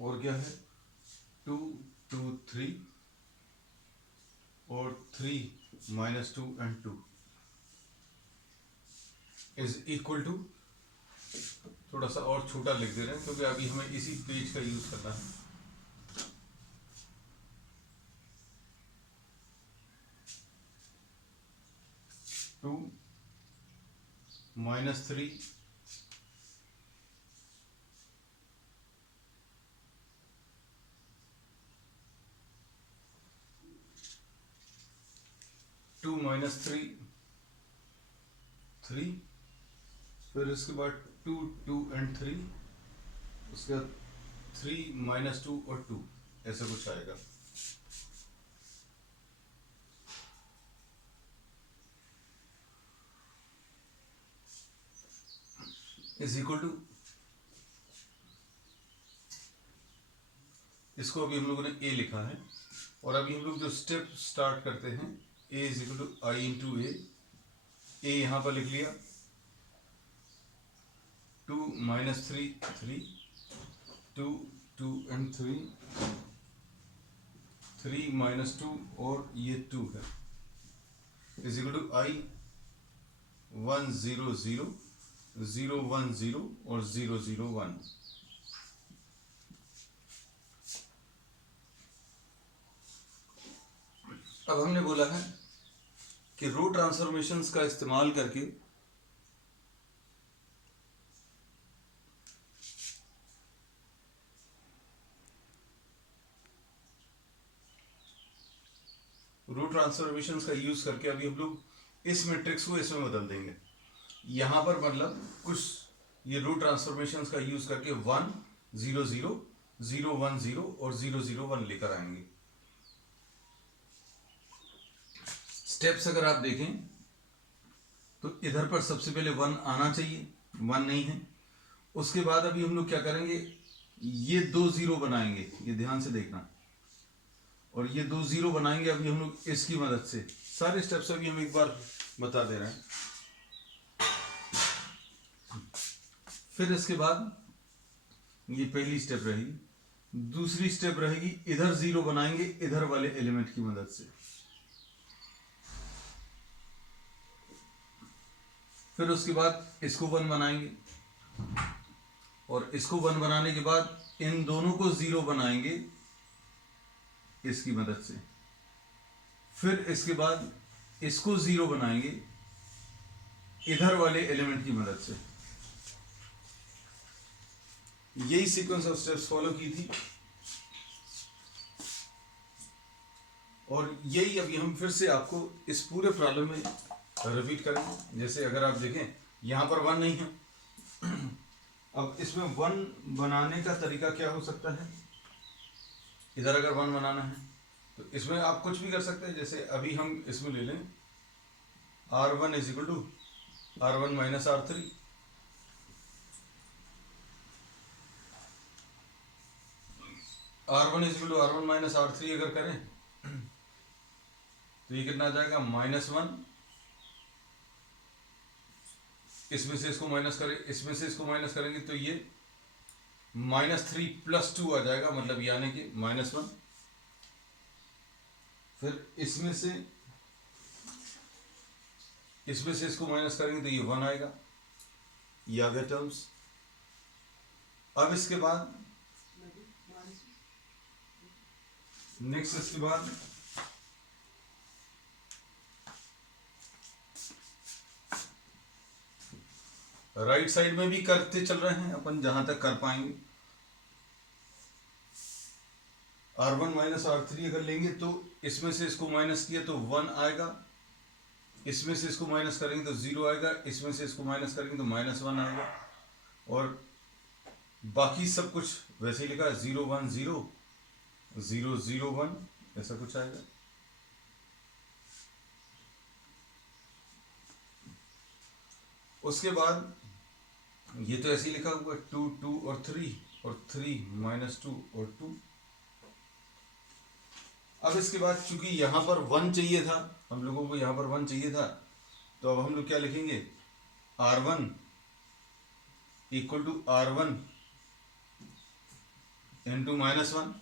और क्या है 2 2 3 और 3 minus 2 and 2 is equal to, थोड़ा सा और छोटा लिख दे रहे हैं क्योंकि अभी हमें इसी पेज का यूज करना है। 2 माइनस 3 2 माइनस 3 3, फिर इसके बाद 2 2 एंड 3, उसके बाद 3 माइनस 2 और 2, ऐसे कुछ आएगा। इज इक्वल टू, इसको अभी हम लोगों ने ए लिखा है और अभी हम लोग जो स्टेप स्टार्ट करते हैं A is equal to I into A यहां पर लिख लिया। 2 माइनस 3 3, 2 2 एंड 3 माइनस 2 और ये 2 है, इज इक्वल टू आई 1 0 0 0 1 0 और 0 0 1। अब हमने बोला है कि रो ट्रांसफॉर्मेशंस का इस्तेमाल करके यूज करके अभी हम लोग इस मैट्रिक्स को इसमें बदल देंगे। यहां पर मतलब कुछ ये रो ट्रांसफॉर्मेशंस का यूज करके 1 0 0 0 1 0 और 0 0 1 लेकर आएंगे। स्टेप्स अगर आप देखें तो इधर पर सबसे पहले 1 आना चाहिए, 1 नहीं है। उसके बाद अभी हम लोग क्या करेंगे, ये 2 0 बनाएंगे, ये ध्यान से देखना, और ये 2 0 बनाएंगे अभी हम लोग इसकी मदद से। सारे स्टेप्स अभी हम एक बार बता दे रहे हैं। फिर इसके बाद ये पहली स्टेप रहेगी, दूसरी स्टेप रहेगी इधर 0 बनाएंगे इधर वाले एलिमेंट की मदद से। फिर उसके बाद इसको 1 बनाएंगे और इसको 1 बनाने के बाद इन दोनों को 0 बनाएंगे इसकी मदद से। फिर इसके बाद इसको 0 बनाएंगे इधर वाले एलिमेंट की मदद से। यही सीक्वेंस ऑफ स्टेप्स फॉलो की थी और यही अभी हम फिर से आपको इस पूरे प्रॉब्लम में रिपीट करेंगे। जैसे अगर आप देखें यहां पर 1 नहीं है, अब इसमें 1 बनाने का तरीका क्या हो सकता है, इधर अगर 1 बनाना है तो इसमें आप कुछ भी कर सकते हैं। जैसे अभी हम इसमें ले लें R1 is equal to R1 minus R3, R1 is equal to R1 minus R3 अगर करें तो ये कितना आ जाएगा -1, इसमें से इसको माइनस करें, इसमें से इसको माइनस करेंगे तो ये -3 + 2 आ जाएगा, मतलब यानी कि -1। फिर इसमें से इसको माइनस करेंगे तो ये 1 आएगा, ये आ गए टर्म्स। अब इसके बाद नेक्स्ट, इसके बाद राइट साइड में भी करते चल रहे हैं अपन जहां तक कर पाएंगे। R1 माइनस R3 अगर लेंगे तो इसमें से इसको माइनस किया तो 1 आएगा, इसमें से इसको माइनस करेंगे तो 0 आएगा, इसमें से इसको माइनस करेंगे तो -1 आएगा, और बाकी सब कुछ वैसे ही लिखा है 0 1 0 0 0 1 ऐसा कुछ आएगा। उसके बाद ये तो ऐसे ही लिखा हुआ 2 2 और 3 -2 और 2। अब इसके बाद चूंकि यहां पर 1 चाहिए था, हम लोगों को यहां पर 1 चाहिए था, तो अब हम लोग क्या लिखेंगे, R1 equal to R1 into -1,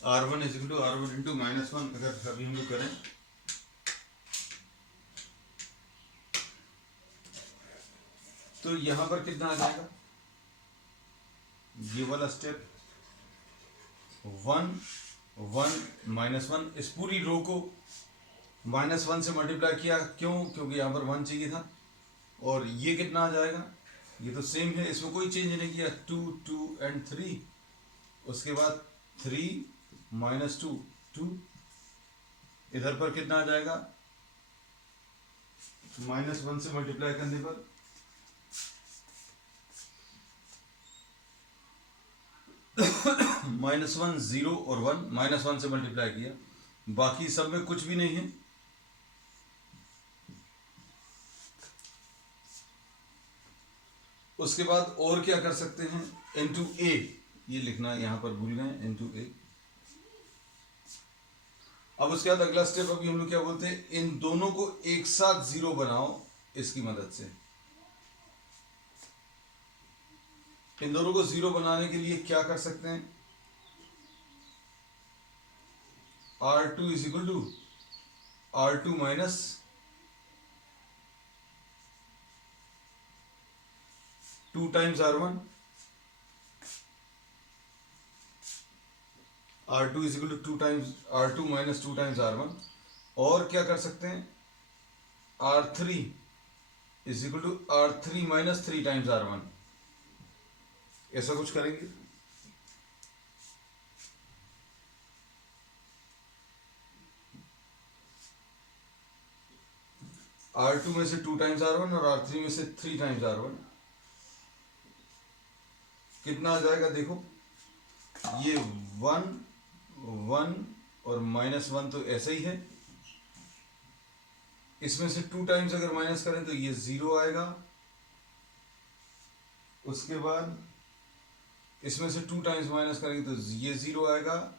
R1 is equal to R1 into -1 अगर अभी हम लोग करें तो यहां पर कितना आ जाएगा, ये वाला स्टेप 1 1 -1, इस पूरी रो को -1 से मल्टीप्लाई किया, क्यों, क्योंकि यहाँ पर 1 चाहिए था। और ये कितना आ जाएगा, ये तो सेम है, इसमें कोई चेंज नहीं किया, 2 2 एंड 3, उसके बाद 3 -2 2, इधर पर कितना आ जाएगा, -1 से मल्टीप्लाई करने पर -1 0 और 1, -1 से मल्टीप्लाई किया, बाकी सब में कुछ भी नहीं है। उसके बाद और क्या कर सकते हैं, इनटू ए, ये लिखना यहां पर भूल गए, इनटू ए। अब उसके बाद अगला स्टेप अभी हम लोग क्या बोलते हैं, इन दोनों को एक साथ जीरो बनाओ इसकी मदद से। इन दोनों को जीरो बनाने के लिए क्या कर सकते हैं, R2 is equal to R2 minus two times R1, R2 is equal to 2 times R2 minus 2 times R1। और क्या कर सकते हैं, R3 is equal to R3 minus 3 times R1, ऐसा कुछ करेंगे। R2 में से 2 टाइम्स R1 और R3 में से 3 टाइम्स R1, कितना आ जाएगा, देखो ये 1 1 और -1 तो ऐसे ही है, इसमें से 2 टाइम्स अगर माइनस करें तो ये 0 आएगा। उसके बाद इसमें से 2 टाइम्स माइनस करेंगे तो ये 0 आएगा।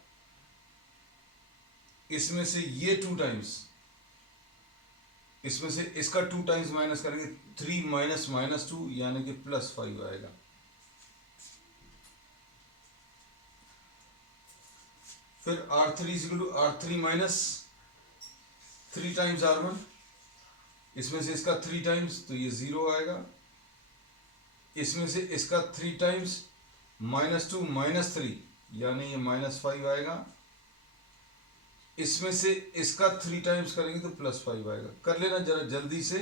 इसमें से ये 2 टाइम्स, इसमें से इसका 2 टाइम्स माइनस करेंगे, 3 माइनस -2 यानी कि +5 आएगा। फिर R3 is equal to R3 minus 3 times R1, इसमें से इसका 3 टाइम्स तो ये 0 आएगा। इसमें से इसका 3 टाइम्स -2 -3 यानी ये -5 आएगा। इसमें से इसका 3 टाइम्स करेंगे तो +5 आएगा। कर लेना जरा जल्दी से।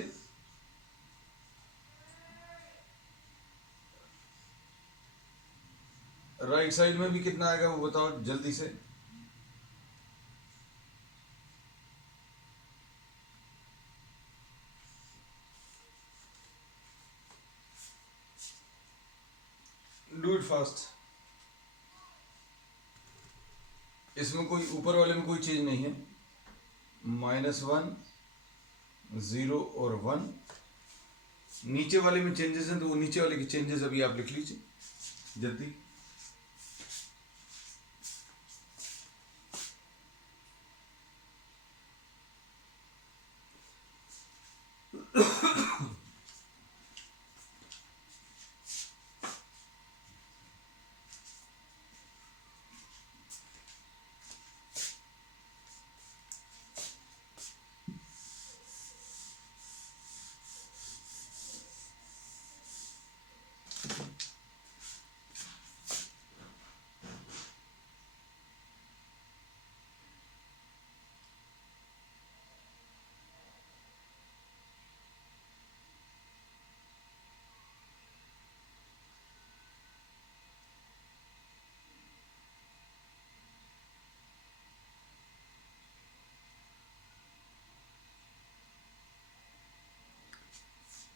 राइट साइड में भी कितना आएगा वो बताओ जल्दी से। Do it fast. इसमें कोई ऊपर वाले में कोई चेंज नहीं है, -1 0 और 1। नीचे वाले में चेंजेस हैं तो वो नीचे वाले के चेंजेस अभी आप लिख लीजिए जल्दी।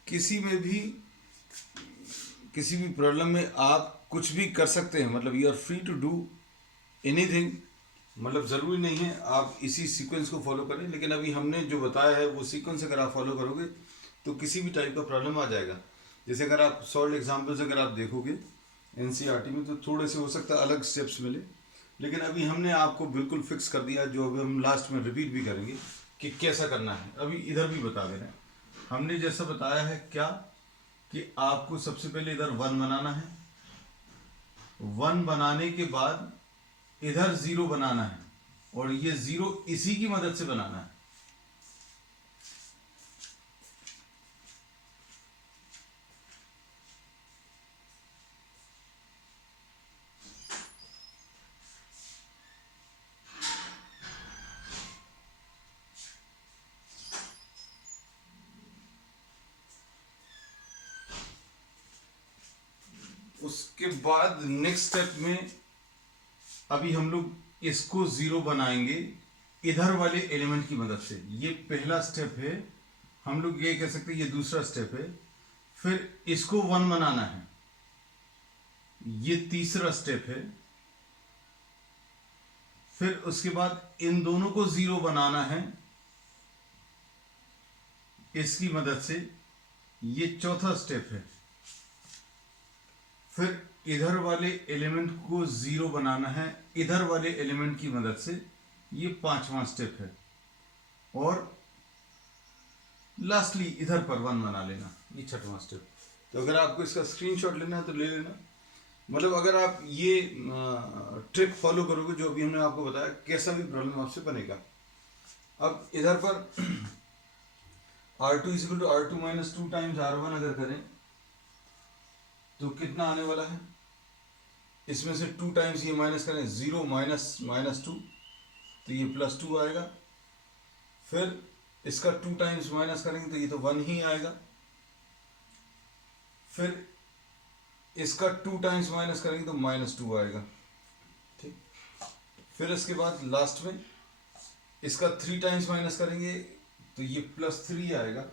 किसी भी प्रॉब्लम में आप कुछ भी कर सकते हैं, मतलब you are free to do anything. मतलब ज़रूरी नहीं है आप इसी सीक्वेंस को फॉलो करें, लेकिन अभी हमने जो बताया है वो सीक्वेंस अगर आप फॉलो करोगे तो किसी भी टाइप का प्रॉब्लम आ जाएगा। जैसे अगर आप सॉल्व एग्जाम्पल्स अगर आप देखोगे एनसीईआरटी में तो थोड़े से हो सकता है अलग स्टेप्स मिले, लेकिन अभी हमने आपको बिल्कुल फिक्स कर दिया, जो अभी हम लास्ट में रिपीट भी करेंगे कि कैसा करना है। अभी इधर भी बता दे रहे हैं, हमने जैसा बताया है क्या कि आपको सबसे पहले इधर 1 बनाना है, 1 बनाने के बाद इधर 0 बनाना है और ये 0 इसी की मदद से बनाना है। उसके बाद नेक्स्ट स्टेप में अभी हम लोग इसको 0 बनाएंगे इधर वाले एलिमेंट की मदद से। ये पहला स्टेप है, हम लोग ये कह सकते हैं ये दूसरा स्टेप है। फिर इसको 1 बनाना है, ये तीसरा स्टेप है। फिर उसके बाद इन दोनों को 0 बनाना है इसकी मदद से, ये चौथा स्टेप है। फिर इधर वाले एलिमेंट को 0 बनाना है इधर वाले एलिमेंट की मदद से, ये पांचवा स्टेप है। और लास्टली इधर पर 1 बना लेना, ये छठवां स्टेप। तो अगर आपको इसका स्क्रीनशॉट लेना है तो ले लेना। मतलब अगर आप ये ट्रिक फॉलो करोगे जो अभी हमने आपको बताया, कैसा भी प्रॉब्लम आपसे बनेगा। अब इधर पर R2 equal to R2 minus 2 times R1 अगर करें तो कितना आने वाला है, इसमें से 2 टाइम्स ये माइनस करें, 0 माइनस माइनस 2 तो ये प्लस 2 आएगा। फिर इसका 2 टाइम्स माइनस करेंगे तो ये तो 1 ही आएगा। फिर इसका 2 टाइम्स माइनस करेंगे तो माइनस 2 आएगा, ठीक। फिर इसके बाद लास्ट में इसका 3 टाइम्स माइनस करेंगे तो ये प्लस 3 आएगा।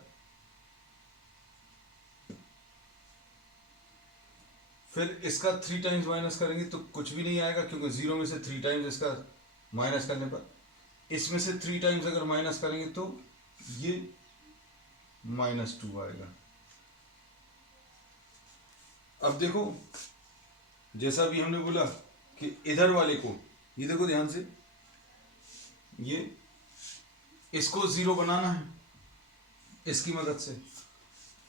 फिर इसका 3 टाइम्स माइनस करेंगे तो कुछ भी नहीं आएगा, क्योंकि 0 में से 3 टाइम्स इसका माइनस करने पर, इसमें से 3 टाइम्स अगर माइनस करेंगे तो ये माइनस 2 आएगा। अब देखो, जैसा भी हमने बोला कि इधर वाले को, ये देखो ध्यान से, ये इसको 0 बनाना है इसकी मदद से।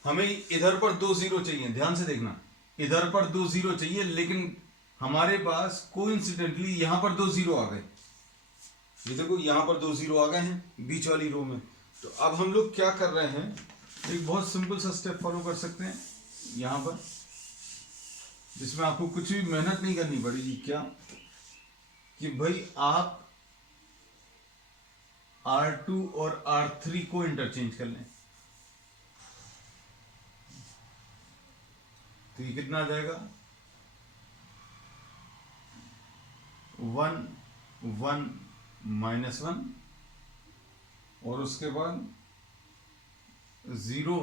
हमें इधर पर 2 0 चाहिए, ध्यान से देखना, इधर पर 2 0 चाहिए, लेकिन हमारे पास कोइंसिडेंटली यहां पर 2 0 आ गए। ये देखो यहां पर 2 0 आ गए हैं बीच वाली रो में। तो अब हम लोग क्या कर रहे हैं, एक बहुत सिंपल सा स्टेप फॉलो कर सकते हैं यहां पर, जिसमें आपको कुछ भी मेहनत नहीं करनी पड़ेगी। क्या कि भाई आप R2 और R3 को इंटरचेंज कर लें। तो ये कितना आ जाएगा, 1 1 माइनस 1, और उसके बाद 0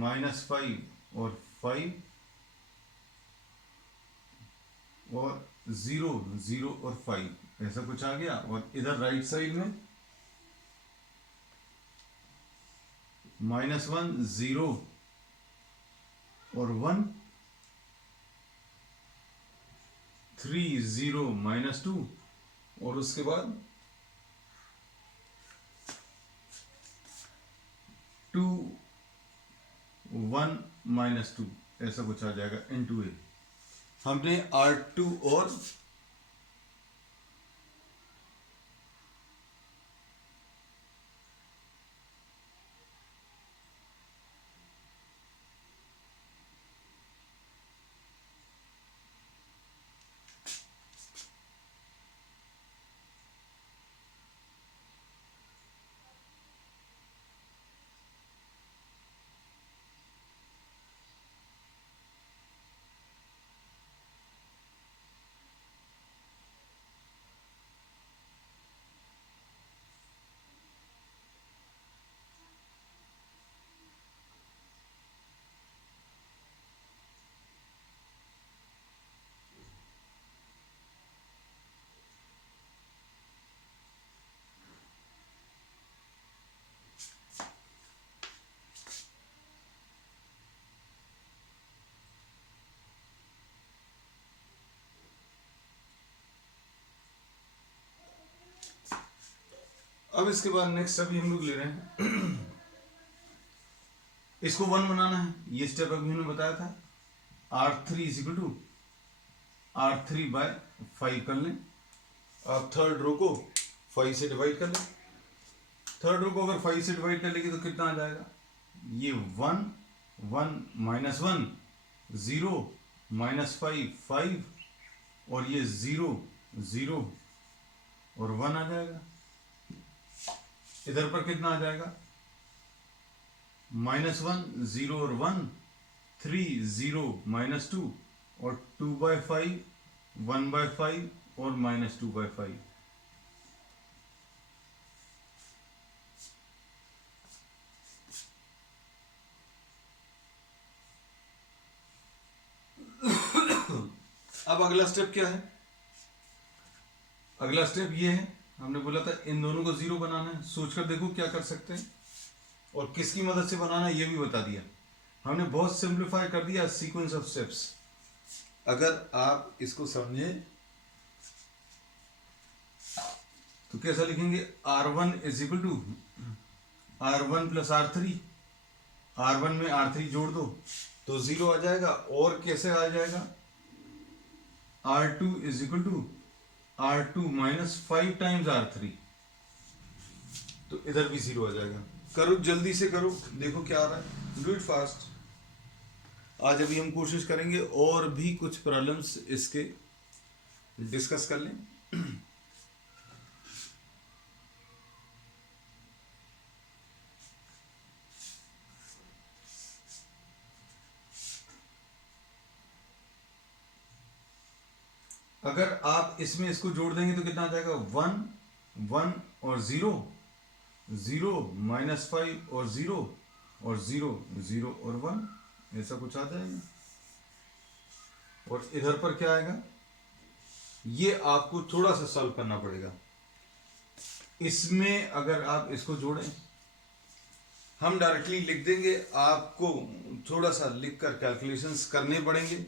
माइनस 5 और 5, और 0 0 और 5, ऐसा कुछ आ गया। और इधर राइट साइड में -1 0 और 1 3 0 माइनस 2, और उसके बाद 2 1 माइनस 2, ऐसा कुछ आ जाएगा इनटू ए। हमने R2 और अब इसके बाद नेक्स्ट अभी हम लोग ले रहे हैं इसको 1 बनाना है। ये स्टेप अभी हमने बताया था, R3 is equal to R3/5 कर लें। आप थर्ड रो को 5 से डिवाइड कर लें। थर्ड रो को अगर 5 से डिवाइड कर लेंगे तो कितना आ जाएगा? ये 1 1 -1 0 -5 5 और ये 0 0 और 1 आ जाएगा। इधर पर कितना आ जाएगा? -1 0 और 1 3 0 -2 और 2/5 1/5 और -2/5। अब अगला स्टेप क्या है? अगला स्टेप ये है, हमने बोला था इन दोनों को 0 बनाना है। सोचकर देखो क्या कर सकते हैं और किसकी मदद से बनाना है ये भी बता दिया। हमने बहुत सिंप्लीफाई कर दिया सीक्वेंस ऑफ स्टेप्स। अगर आप इसको समझे तो कैसा लिखेंगे? R1 = R1 + R3। R1 में R3 जोड़ दो तो 0 आ जाएगा। और कैसे आ जाएगा? R2 = R2 - 5 टाइम्स R3, तो इधर भी 0 आ जाएगा। करो जल्दी से करो, देखो क्या आ रहा है। Do it fast. आज अभी हम कोशिश करेंगे और भी कुछ प्रॉब्लम्स इसके डिस्कस कर लें। अगर आप इसमें इसको जोड़ देंगे तो कितना आ जाएगा? 1 1 और 0 0 -5 और 0 और 0 0 और 1, ऐसा कुछ आ जाएगा। और इधर पर क्या आएगा? ये आपको थोड़ा सा सॉल्व करना पड़ेगा। इसमें अगर आप इसको जोड़ें, हम डायरेक्टली लिख देंगे, आपको थोड़ा सा लिखकर कैलकुलेशंस करने पड़ेंगे।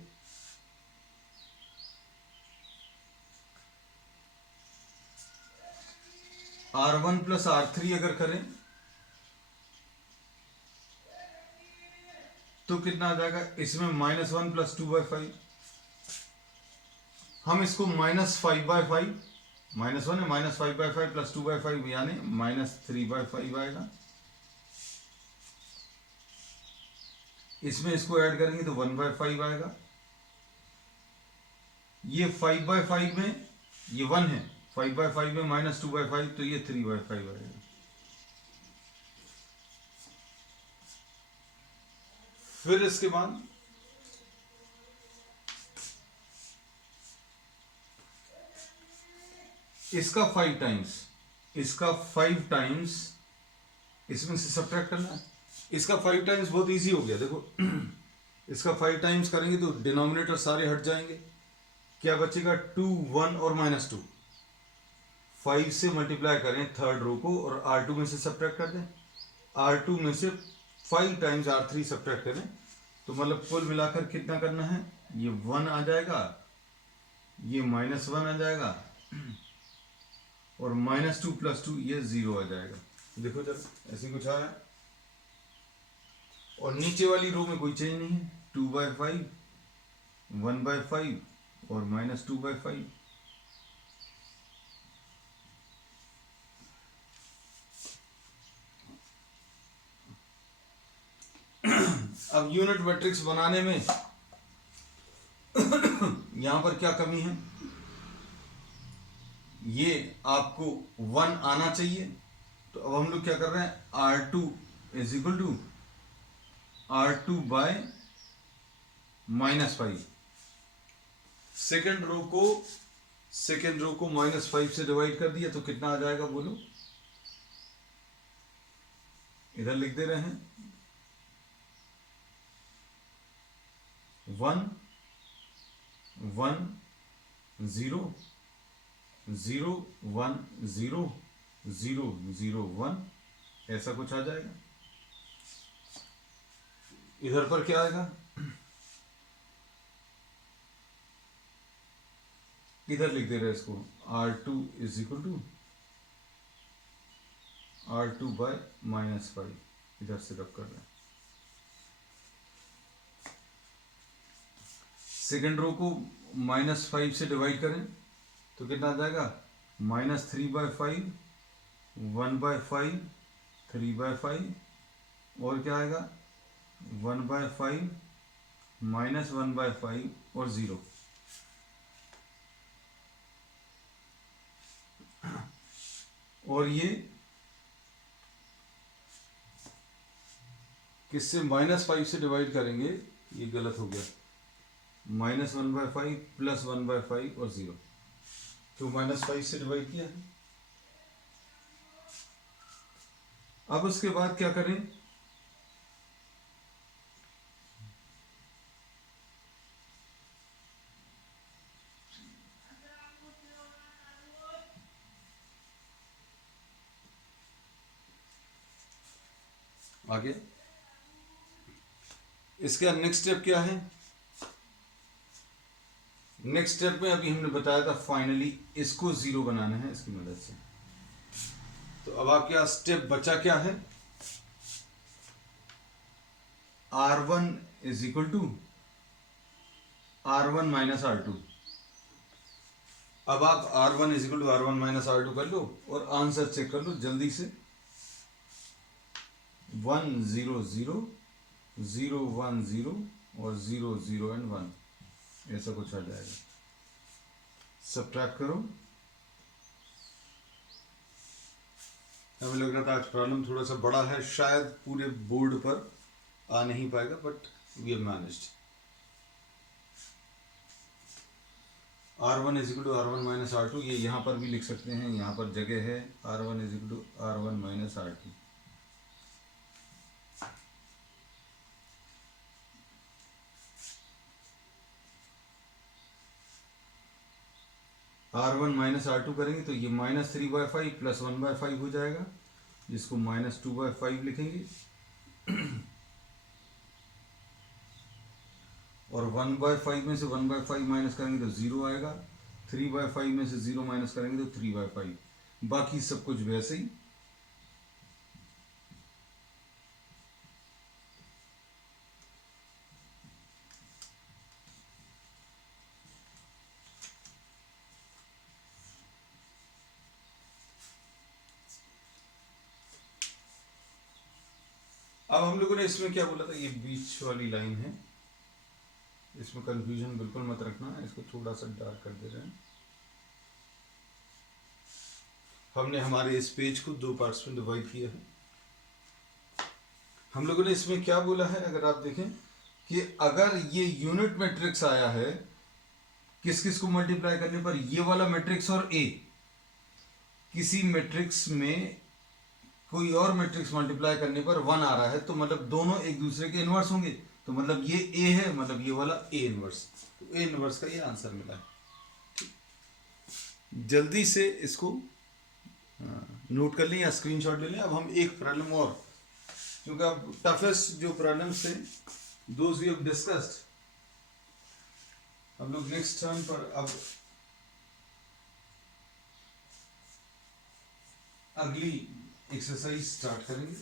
R1 + R3 अगर करें तो कितना आ जाएगा? इसमें -1 + 2/5। हम इसको -5/5 -1 है, -5/5 + 2/5 यानी -3/5 आएगा। इसमें इसको ऐड करेंगे तो 1/5 आएगा। ये 5/5 में ये 1 है, 5/5 में -2/5 तो ये 3/5 आएगा। फिर इसके बाद इसका 5 टाइम्स, इसका 5 टाइम्स इसमें से सब्ट्रैक्ट करना है। इसका 5 टाइम्स बहुत इजी हो गया, देखो। इसका 5 टाइम्स करेंगे तो डिनोमिनेटर सारे हट जाएंगे। क्या बचेगा? 2 1 और -2। 5 से मल्टीप्लाई करें थर्ड रो को और R2 में से सब्ट्रैक्ट कर दें। R2 में से 5 टाइम्स R3 सब्ट्रैक्ट करें तो मतलब कुल मिलाकर कितना करना है? ये 1 आ जाएगा, ये -1 आ जाएगा और -2 + 2 ये 0 आ जाएगा। देखो जरा ऐसे कुछ आ रहा है। और नीचे वाली रो में कोई चेंज नहीं है। 2/5 1/5 और -2/5। अब यूनिट मैट्रिक्स बनाने में यहां पर क्या कमी है? ये आपको 1 आना चाहिए। तो अब हम लोग क्या कर रहे हैं? R2 = R2 / -5। सेकेंड रो को -5 से डिवाइड कर दिया तो कितना आ जाएगा बोलो? इधर लिख दे रहे हैं 1 1 0 0 1 0 0 0 1, ऐसा कुछ आ जाएगा। इधर पर क्या आएगा? इधर लिख दे रहे हैं इसको R2 = R2 / -5, इधर से रब कर रहे हैं। सेकेंड रो को -5 से डिवाइड करें तो कितना आ जाएगा? -3/5, 1/5, 3/5 और क्या आएगा? 1/5, -1/5 और 0। और ये किससे? -5 से डिवाइड करेंगे, ये गलत हो गया। -1/5 + 1/5 और 0, तो -5 से डिवाइड किया है। अब उसके बाद क्या करें? आगे इसका नेक्स्ट स्टेप क्या है? नेक्स्ट स्टेप में अभी हमने बताया था फाइनली इसको 0 बनाना है इसकी मदद से। तो अब आपके पास स्टेप बचा क्या है? R1 = R1 - R2। अब आप R1 = R1 - R2 कर लो और आंसर चेक कर लो जल्दी से। 1 0 0 0 1 0 और 0 0 एंड 1, ऐसा कुछ आ जाएगा। सब्ट्रैक्ट करो। हमें लग रहा था आज प्रॉब्लम थोड़ा सा बड़ा है, शायद पूरे बोर्ड पर आ नहीं पाएगा, but we have managed. R1 = R1 - R2, ये यहाँ पर भी लिख सकते हैं, यहाँ पर जगह है। R1 = R1 - R2। R1 - R2 करेंगे तो ये -3/5 + 1/5 हो जाएगा, जिसको -2/5 लिखेंगे। और 1/5 में से 1/5 माइनस करेंगे तो 0 आएगा। 3/5 में से 0 माइनस करेंगे तो 3/5। बाकी सब कुछ वैसे ही। अब हम लोगों ने इसमें क्या बोला था? ये बीच वाली लाइन है, इसमें कंफ्यूजन बिल्कुल मत रखना, इसको थोड़ा सा डार्क कर दे रहे हैं। हमने हमारे इस पेज को 2 पार्ट्स में डिवाइड किया है। हम लोगों ने इसमें क्या बोला है? अगर आप देखें कि अगर ये यूनिट मैट्रिक्स आया है, किस किस को मल्टीप्लाई करने पर? ये वाला मैट्रिक्स और ए, किसी मैट्रिक्स में कोई और मैट्रिक्स मल्टीप्लाई करने पर 1 आ रहा है, तो मतलब दोनों एक दूसरे के इनवर्स होंगे। तो मतलब ये ए है, मतलब ये वाला ए इनवर्स, तो ए इनवर्स का ये आंसर मिला है। जल्दी से इसको नोट कर लें या स्क्रीनशॉट ले लें। अब हम एक प्रॉब्लम और, क्योंकि अब टफेस्ट जो प्रॉब्लम्स थे दोज वी हैव डिस्कस्ड, हम लोग नेक्स्ट टर्न पर अब अगली एक्सरसाइज स्टार्ट करेंगे।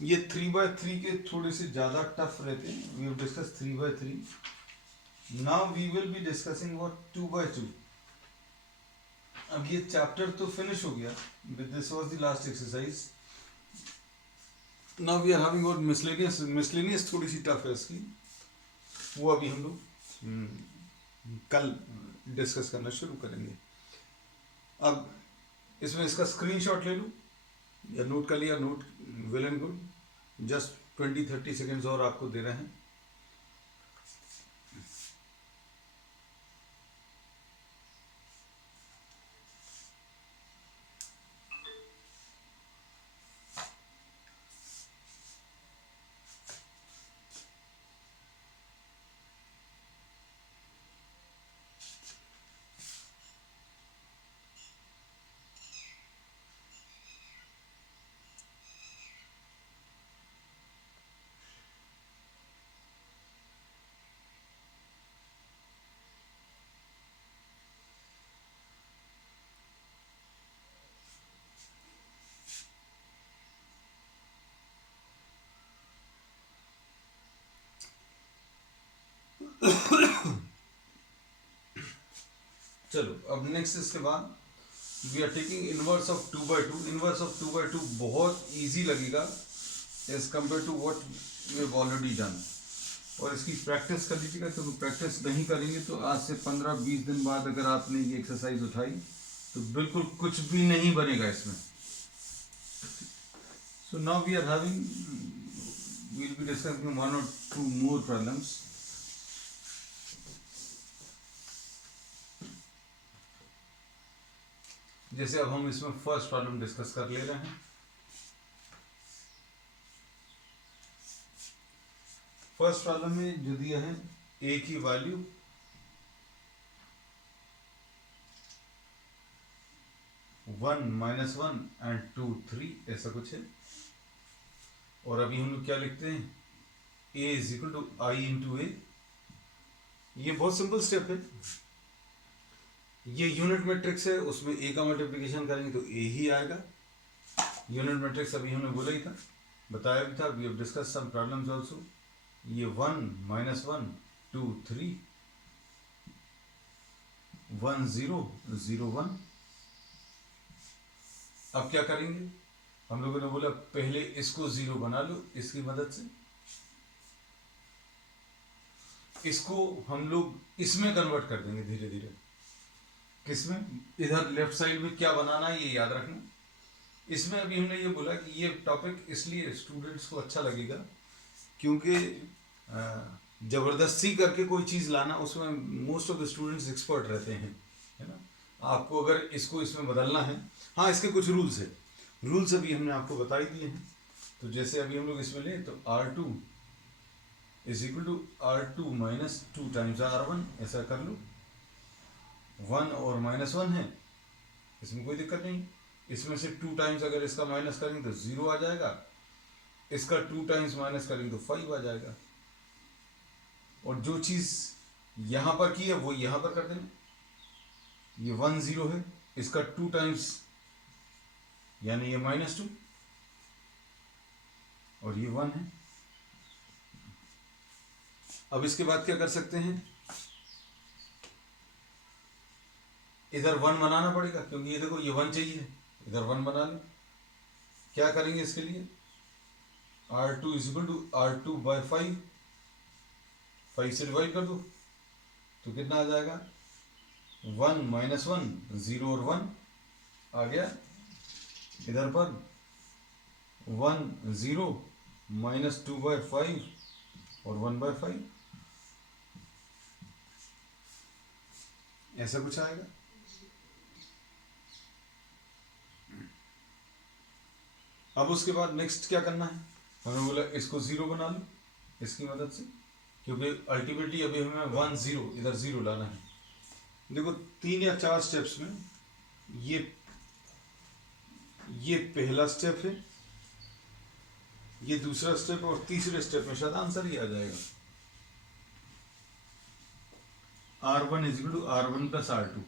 ये 3/3 के थोड़े से ज्यादा टफ रहते हैं। We have discuss 3/3। Now we will be discussing what 2/2। अब ये चैप्टर तो फिनिश हो गया, but this was the last exercise. Now we are having what miscellaneous थोड़ी सी टफ है इसकी, वो अभी हम लोग कल डिस्कस करना शुरू करेंगे। अब इसमें इसका स्क्रीनशॉट ले लो या नोट कर लिया, note well and good. Just 20-30 seconds और आपको दे रहे हैं। चलो अब नेक्स्ट इसके बाद we are taking inverse of 2/2। Inverse of 2/2 बहुत इजी लगेगा as compare to what we have already done. और इसकी प्रैक्टिस कर लीजिएगा, क्योंकि प्रैक्टिस नहीं करेंगे तो आज से 15-20 दिन बाद अगर आपने ये एक्सरसाइज उठाई तो बिल्कुल कुछ भी नहीं बनेगा इसमें। So now we are having, we will be discussing 1 or 2 more problems. जैसे अब हम इसमें फर्स्ट प्रॉब्लम डिस्कस कर ले रहे हैं। फर्स्ट प्रॉब्लम में जो दिया है ए की वैल्यू 1 -1 एंड 2 3 ऐसा कुछ है। और अभी हम लोग क्या लिखते हैं, a is equal to I into A. ये बहुत सिंपल स्टेप है, ये यूनिट मैट्रिक्स है, उसमें a का मल्टीप्लिकेशन करेंगे तो a ही आएगा। यूनिट मैट्रिक्स अभी हमने बोला ही था, बताया भी था, we have discuss some problems also. ये 1 -1 2 3 1 0 0 1। अब क्या करेंगे, हम लोगों ने बोला पहले इसको 0 बना लो इसकी मदद से, इसको हम लोग इसमें कन्वर्ट कर देंगे धीरे धीरे। किसमें, इधर लेफ्ट साइड में क्या बनाना है ये याद रखना। इसमें अभी हमने ये बोला कि ये टॉपिक इसलिए स्टूडेंट्स को अच्छा लगेगा क्योंकि जबरदस्ती करके कोई चीज़ लाना, उसमें most of the students expert रहते हैं, है ना। आपको अगर इसको इसमें बदलना है, हाँ इसके कुछ रूल्स है, रूल्स अभी हमने आपको बता ही दिए हैं। तो जैसे अभी हम लोग इसमें लें तो R2 is equal to R2 - 2 times R1, ऐसा कर लो। 1 और -1 है, इसमें कोई दिक्कत नहीं। इसमें से 2 टाइम्स अगर इसका माइनस करेंगे तो 0 आ जाएगा, इसका 2 टाइम्स माइनस करेंगे तो 5 आ जाएगा। और जो चीज़ यहाँ पर की है वो यहाँ पर कर देना। ये 1 0 है, इसका 2 टाइम्स यानी ये -2, और ये 1 है। अब इसके बाद क्या कर सकते हैं, इधर 1 बनाना पड़ेगा क्योंकि ये देखो ये 1 चाहिए, इधर 1 बना लें। क्या करेंगे इसके लिए, R2 is equal to R2/5, 5 से डिवाइड कर दो तो कितना आ जाएगा, 1 -1 0 और 1 आ गया। इधर पर 1 0 -2/5 और 1/5, ऐसा कुछ आएगा। अब उसके बाद नेक्स्ट क्या करना है, हमें बोला इसको 0 बना लो इसकी मदद से, क्योंकि अल्टीमेटली अभी हमें 1 0 इधर 0 लाना है। देखो 3 या 4 स्टेप्स में ये पहला स्टेप है, ये दूसरा स्टेप, और तीसरे स्टेप में शायद आंसर ही आ जाएगा। R1 is equal to R1 plus R2।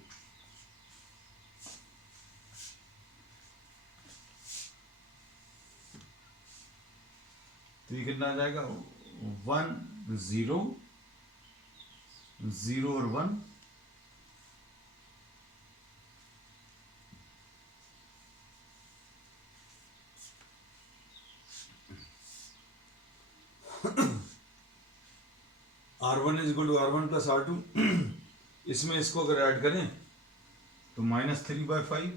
तो ये कितना आ जाएगा, 1 0 0 और 1, R1 is equal to R1 plus R2। इसमें इसको अगर ऐड करें तो -3/5,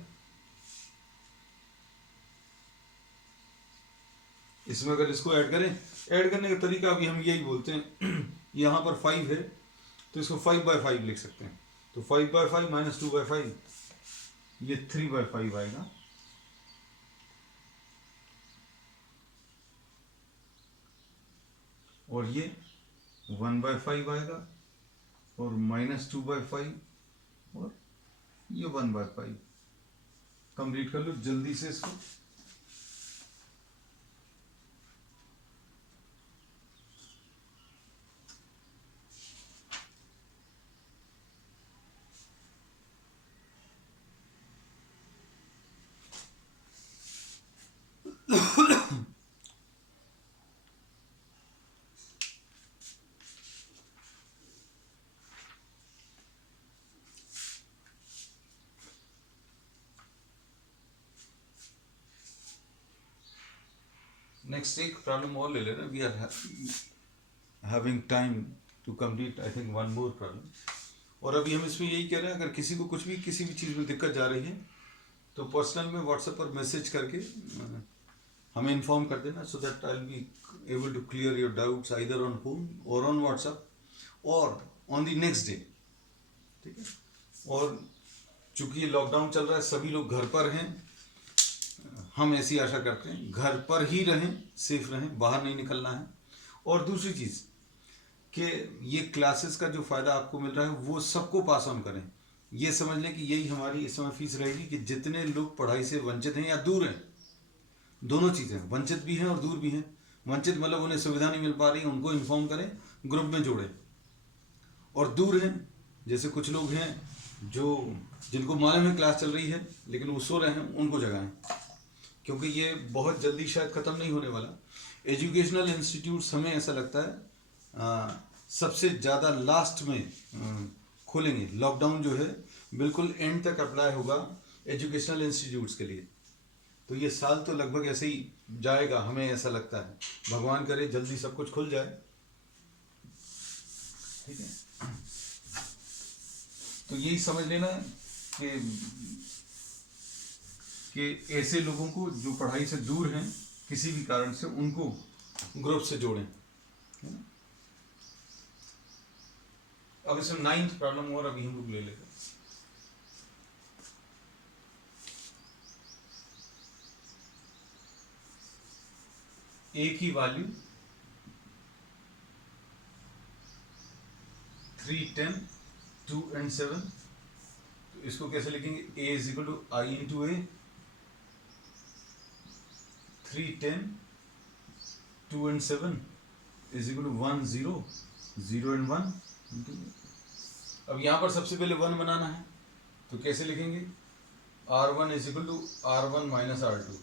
इसमें अगर इसको ऐड करें, ऐड करने का तरीका अभी हम यही बोलते हैं। यहाँ पर 5 है तो इसको 5/5 लिख सकते हैं, तो 5/5 -2/5 ये 3/5 आएगा। और ये 1/5 आएगा, और -2/5, और ये 1/5। कंप्लीट कर लो जल्दी से इसको। नेक्स्ट एक प्रॉब्लम और ले लेना. We are having time to complete I think one more problem. और अभी हम इसमें यही कह रहे हैं, अगर किसी को कुछ भी किसी भी चीज़ में दिक्कत जा रही है तो पर्सनल में व्हाट्सएप पर मैसेज करके हमें इन्फॉर्म कर देना, so that I will be able to clear your doubts either on phone और ऑन व्हाट्सएप और ऑन द नेक्स्ट डे. ठीक है. और चूंकि ये लॉकडाउन चल रहा है, सभी लोग घर पर हैं, हम ऐसी आशा करते हैं घर पर ही रहें, सेफ रहें, बाहर नहीं निकलना है. और दूसरी चीज़ कि ये क्लासेस का जो फ़ायदा आपको मिल रहा है वो सबको पास ऑन करें. ये समझ लें कि यही हमारी इस समय फीस रहेगी कि जितने लोग पढ़ाई से वंचित हैं या दूर हैं, दोनों चीज़ें, वंचित भी हैं और दूर भी हैं. वंचित मतलब उन्हें सुविधा नहीं मिल पा रही, उनको इन्फॉर्म करें, ग्रुप में जोड़ें. और दूर हैं, जैसे कुछ लोग हैं जो जिनको मालूम है क्लास चल रही है लेकिन वो सो रहे हैं, उनको जगाएं, क्योंकि ये बहुत जल्दी शायद ख़त्म नहीं होने वाला. एजुकेशनल इंस्टीट्यूट्स हमें ऐसा लगता है सबसे ज़्यादा लास्ट में खोलेंगे. लॉकडाउन जो है बिल्कुल एंड तक अप्लाई होगा एजुकेशनल इंस्टीट्यूट्स के लिए. तो ये साल तो लगभग ऐसे ही जाएगा, हमें ऐसा लगता है. भगवान करे जल्दी सब कुछ खुल जाए. ठीक है. तो यही समझ लेना कि ऐसे लोगों को जो पढ़ाई से दूर हैं किसी भी कारण से, उनको ग्रुप से जोड़ें. अब इसमें 9th प्रॉब्लम और अभी हम लोग ले लेते हैं. ए की वैल्यू 3, 10, 2 and 7. तो इसको कैसे लिखेंगे? a is equal to I into A, 3, 10, 2 and 7 is equal to 1, 0, 0 and 1. अब यहाँ पर सबसे पहले 1 बनाना है, तो कैसे लिखेंगे? r1 is equal to r1 minus r2.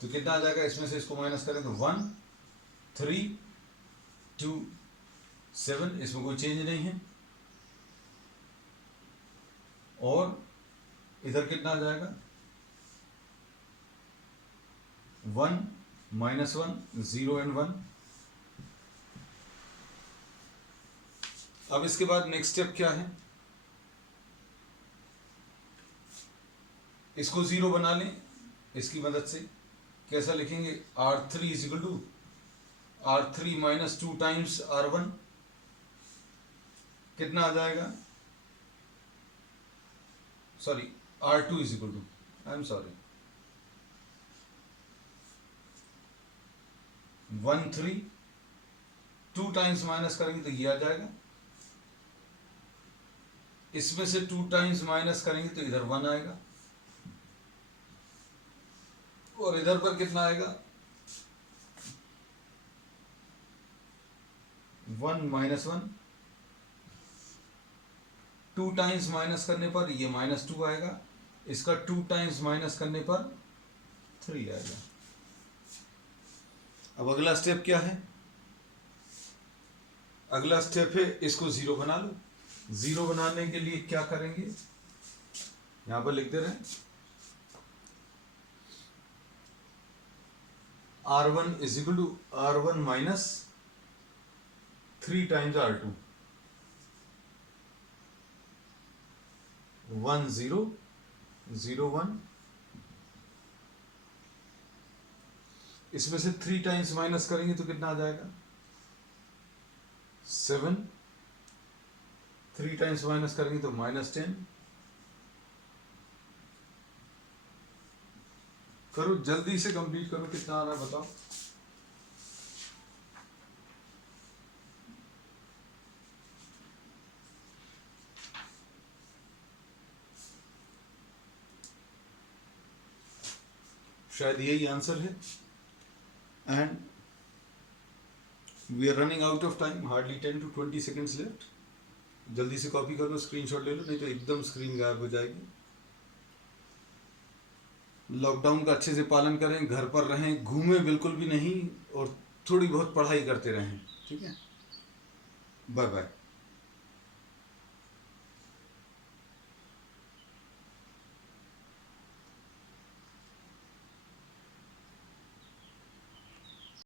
तो कितना आ जाएगा? इसमें से इसको माइनस करें तो 1, 3, 2, 7. इसमें कोई चेंज नहीं है. और इधर कितना आ जाएगा? 1, माइनस 1, 0 and 1. अब इसके बाद नेक्स्ट स्टेप क्या है? इसको 0 बना लें इसकी मदद से. कैसा लिखेंगे? r3 is equal to r3 minus 2 times r1. कितना आ जाएगा? Sorry, r2 is equal to, I am sorry, 1, 3, 2 times minus करेंगे तो ये आ जाएगा. इसमें से 2 टाइम्स माइनस करेंगे तो इधर 1 आएगा. और इधर पर कितना आएगा? 1 माइनस 1. 2 टाइम्स माइनस करने पर ये माइनस 2 आएगा. इसका 2 टाइम्स माइनस करने पर 3 आएगा. अब अगला स्टेप क्या है? अगला स्टेप है इसको 0 बना लो. 0 बनाने के लिए क्या करेंगे? यहां पर लिखते रहे, r1 is equal to r1 minus 3 times r2. 1, 0, 0, 1. इसमें से 3 टाइम्स माइनस करेंगे तो कितना आ जाएगा? 7. 3 टाइम्स माइनस करेंगे तो माइनस 10. करो जल्दी से कंप्लीट करो. कितना आ रहा है बताओ? शायद यही आंसर है. And we are running out of time. Hardly 10 to 20 seconds left. जल्दी से कॉपी कर लो, स्क्रीनशॉट ले लो, नहीं तो एकदम स्क्रीन गायब हो जाएगी. लॉकडाउन का अच्छे से पालन करें, घर पर रहें, घूमें बिल्कुल भी नहीं, और थोड़ी बहुत पढ़ाई करते रहें. ठीक है. Bye bye.